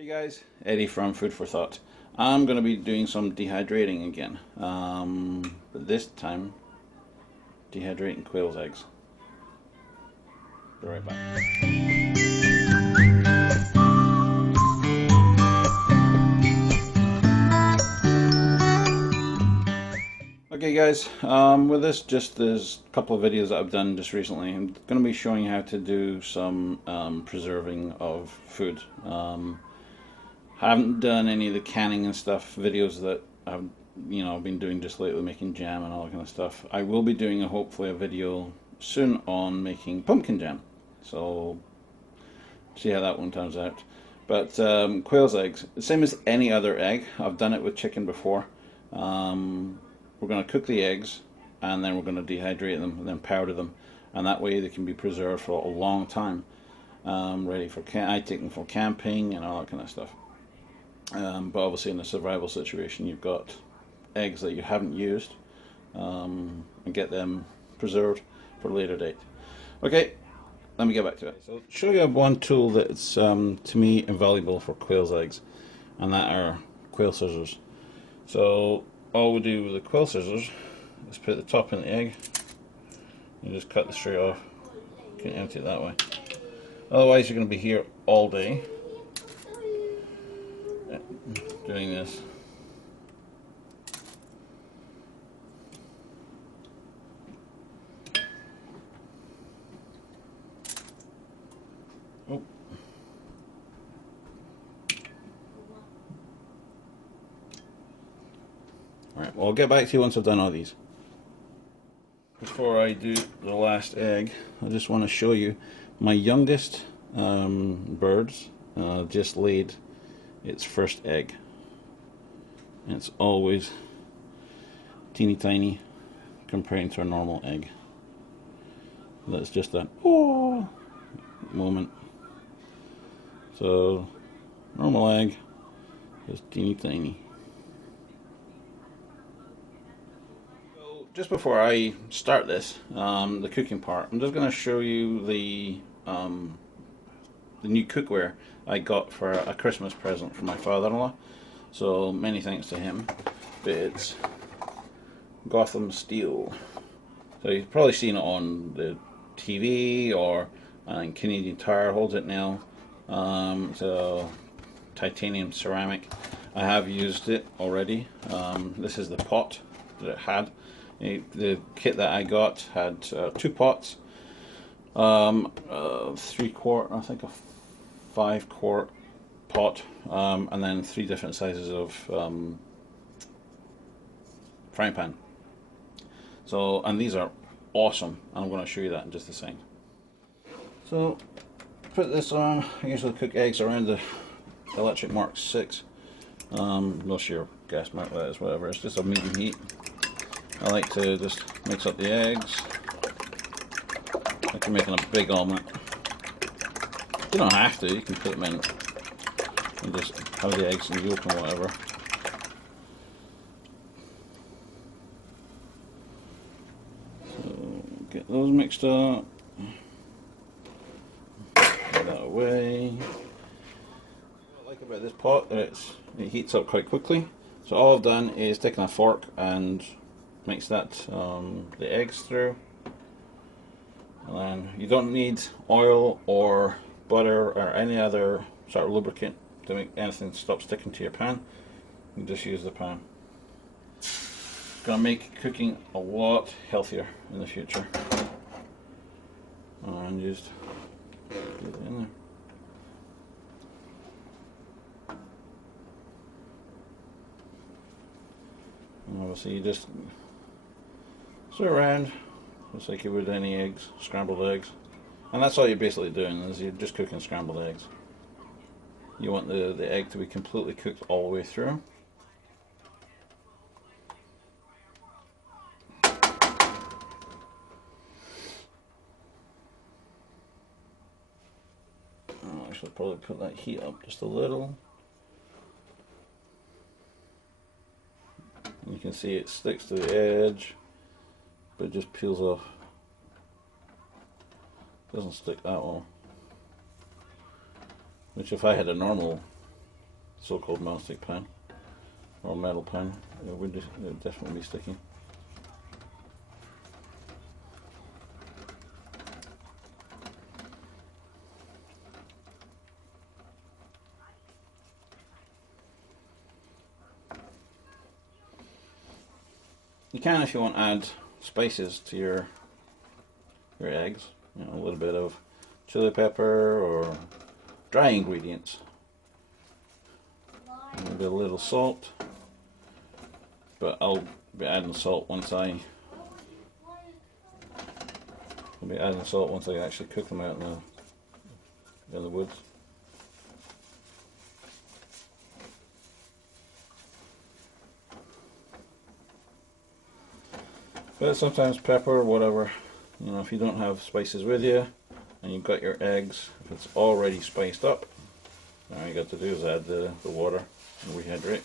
Hey guys, Eddie from Food for Thought. I'm going to be doing some dehydrating again, but this time dehydrating quail's eggs. Be right back. Okay guys, with this there's a couple of videos that I've done just recently. I'm going to be showing you how to do some preserving of food. Haven't done any of the canning and stuff videos that I've been doing just lately, making jam and all that kind of stuff. I will be doing hopefully a video soon on making pumpkin jam, so see how that one turns out. But quail's eggs, same as any other egg. I've done it with chicken before. We're going to cook the eggs and then we're going to dehydrate them and then powder them, and that way they can be preserved for a long time, ready for I take them for camping and all that kind of stuff. But obviously in a survival situation you've got eggs that you haven't used, and get them preserved for a later date. Okay, let me get back to it. So I'll show you one tool that's to me invaluable for quail's eggs, and that are quail scissors. So all we do with the quail scissors is put the top in the egg and just cut the straight off. You can empty it that way. Otherwise you're going to be here all day doing this. Oh. Alright, well I'll get back to you once I've done all these. Before I do the last egg, I just want to show you my youngest birds just laid its first egg. And it's always teeny tiny compared to a normal egg. That's just that oh moment. So normal egg is teeny tiny. So just before I start this, the cooking part, I'm just going to show you the new cookware I got for a Christmas present from my father-in-law. So many thanks to him. But it's Gotham steel. So you've probably seen it on the TV, or Canadian Tire holds it now. So titanium ceramic. I have used it already. This is the pot that it had. The kit that I got had 2 pots, 3-quart, I think a 5-quart pot, and then 3 different sizes of frying pan. So, and these are awesome, and I'm going to show you that in just a second. So, put this on. I usually cook eggs around the electric mark 6. Unless your gas mark that is, whatever. It's just a medium heat. I like to just mix up the eggs like you're making a big omelette. You don't have to, you can put them in and just have the eggs in the yolk and whatever. So get those mixed up. Get that away. What I like about this pot is it heats up quite quickly. So all I've done is taken a fork and mix that the eggs through. And then you don't need oil or butter or any other sort of lubricant to make anything stop sticking to your pan. You just use the pan. It's going to make cooking a lot healthier in the future. And just put it in there. And obviously you just stir around just like you would any eggs, scrambled eggs. And that's all you're basically doing, is you're just cooking scrambled eggs. You want the egg to be completely cooked all the way through. I'll actually probably put that heat up just a little. And you can see it sticks to the edge, but it just peels off. Doesn't stick that well. Which if I had a normal so-called non-stick pan or metal pan, it would definitely be sticky. You can, if you want, add spices to your eggs. You know, a little bit of chili pepper or dry ingredients. Maybe a little salt, but I'll be adding salt once I actually cook them out in the woods. But sometimes pepper or whatever, you know, if you don't have spices with you and you've got your eggs, if it's already spiced up, all you got to do is add the water and rehydrate.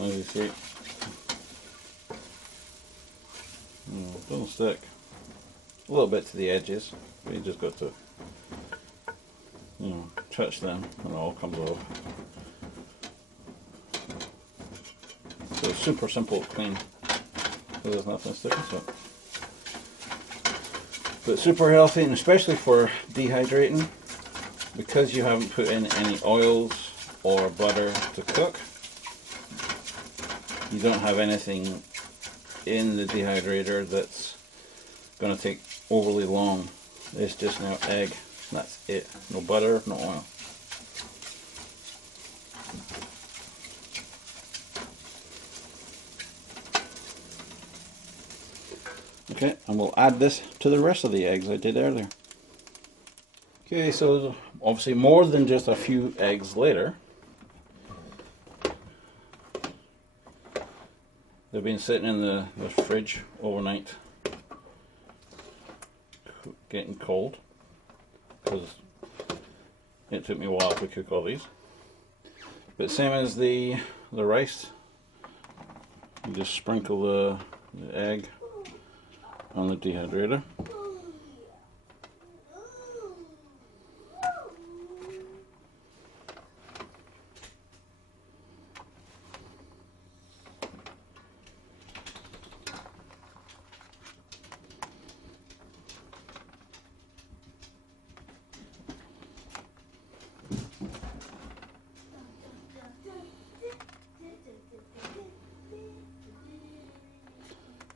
As you see, don't stick. A little bit to the edges, but you just got to, touch them and it all comes off. So it's super simple to clean, so there's nothing sticking to it. But super healthy, and especially for dehydrating, because you haven't put in any oils or butter to cook. You don't have anything in the dehydrator that's going to take overly long. It's just now egg. That's it. No butter, no oil. Okay, and we'll add this to the rest of the eggs I did earlier. Okay, so obviously more than just a few eggs later, they've been sitting in the fridge overnight, getting cold, because it took me a while to cook all these. But same as the rice, you just sprinkle the egg on the dehydrator.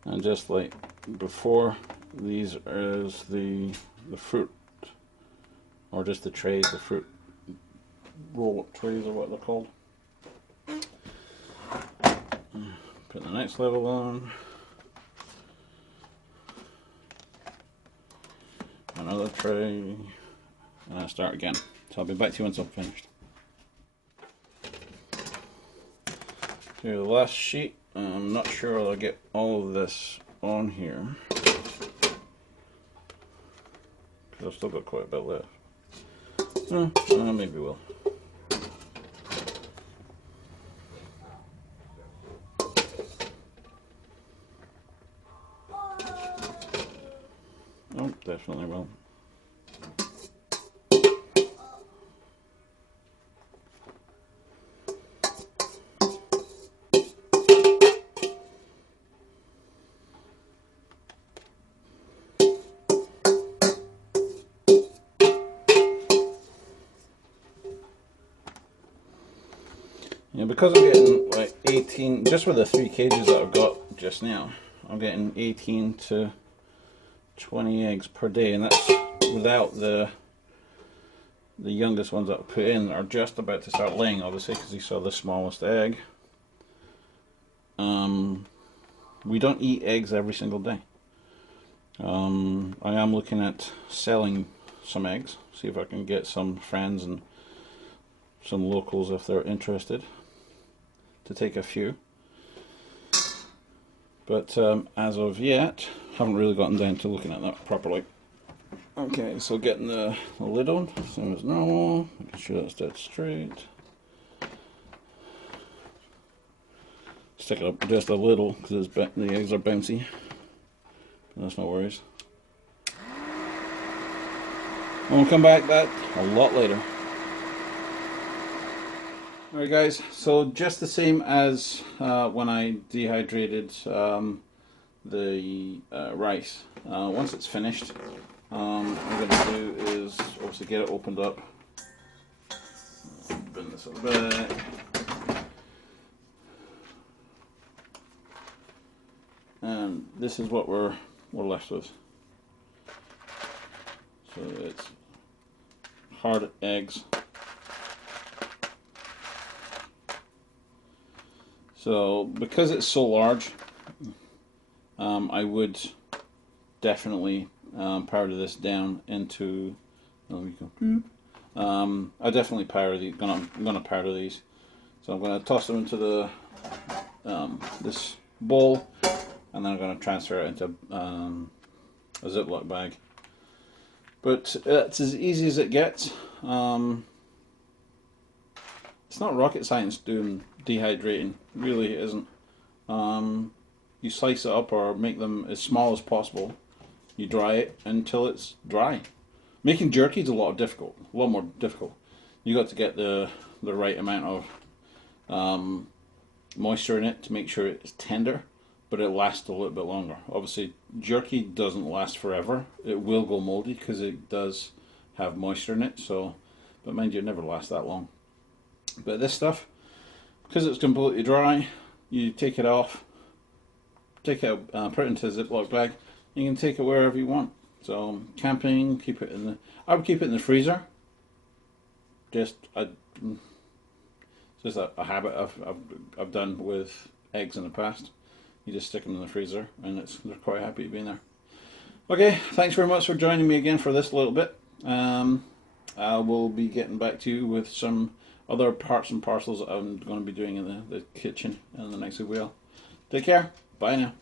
And just like before, these is the fruit, or just the trays, the fruit roll trays or what they're called. Put the next level on. Another tray, and I start again. So I'll be back to you once I'm finished. Here's the last sheet. I'm not sure I'll get all of this on here, because I've still got quite a bit left. Maybe we'll. Oh, definitely will. Yeah, because I'm getting like 18, just with the 3 cages that I've got just now, I'm getting 18 to 20 eggs per day, and that's without the youngest ones that I put in are just about to start laying, obviously, because you saw the smallest egg. We don't eat eggs every single day. I am looking at selling some eggs, see if I can get some friends and some locals if they're interested to take a few. But as of yet, haven't really gotten down to looking at that properly. Okay, so getting the lid on, same as normal, making sure that's dead straight. Stick it up just a little because the eggs are bouncy. That's no worries. And we'll come back that a lot later. Alright guys, so just the same as when I dehydrated the rice. Once it's finished, what I'm going to do is obviously get it opened up. Bend this a bit. And this is what we're left with. So it's hard eggs. So because it's so large, I would definitely powder this down into. Oh, you go. I definitely powder these. I'm gonna powder these. So I'm gonna toss them into the this bowl, and then I'm gonna transfer it into a Ziploc bag. But it's as easy as it gets. It's not rocket science doing dehydrating, really it isn't. You slice it up or make them as small as possible. You dry it until it's dry. Making jerky is a lot more difficult. You got to get the right amount of moisture in it to make sure it's tender, but it lasts a little bit longer. Obviously, jerky doesn't last forever. It will go moldy because it does have moisture in it. So, but mind you, it never lasts that long. But this stuff, because it's completely dry, you take it off, take it out, put it into a Ziploc bag. You can take it wherever you want. So camping, keep it in the. I would keep it in the freezer. Just it's just a habit I've done with eggs in the past. You just stick them in the freezer, and they're quite happy to be in there. Okay, thanks very much for joining me again for this little bit. I will be getting back to you with some other parts and parcels that I'm going to be doing in the kitchen in the next video. Take care. Bye now.